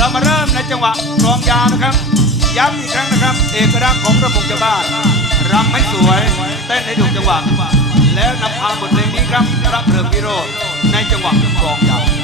เรามาเริ่มในจังหวะกลองยาวนะครับ ย้ำอีกครั้งนะครับ เอกลักษณ์ของระบบจะบ้านรำให้สวย เต้นให้ถูกจังหวะ แล้วนำพาบทเพลงนี้ครับพระเพลิงวิโรธในจังหวะกลองยาว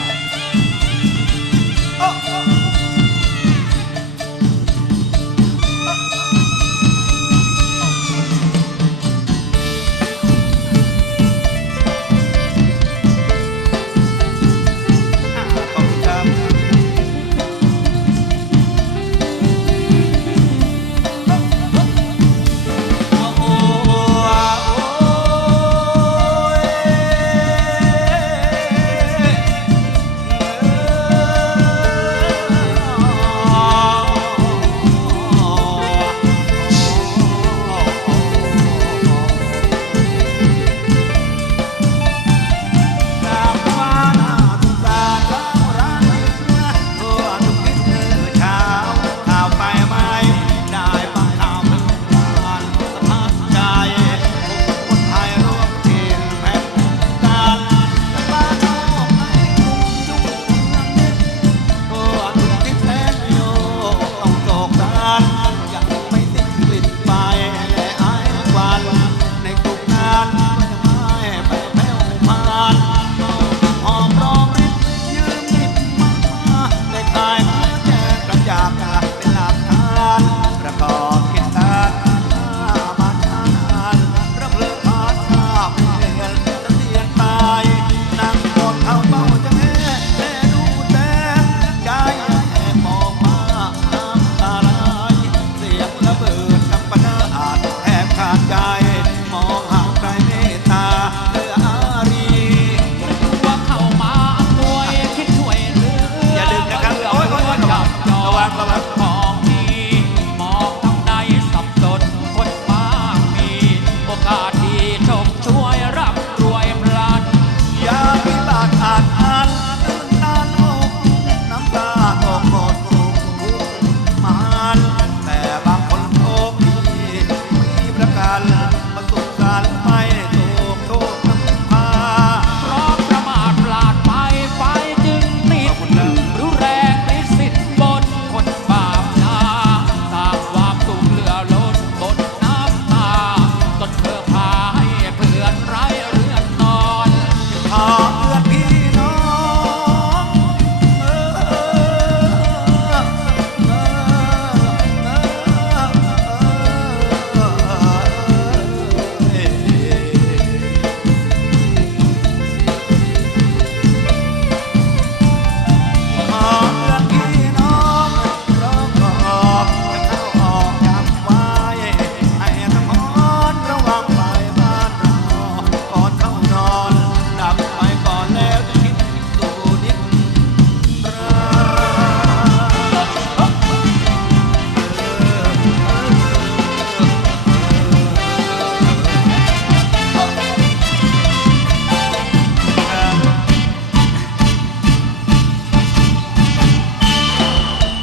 ah, ah. ah.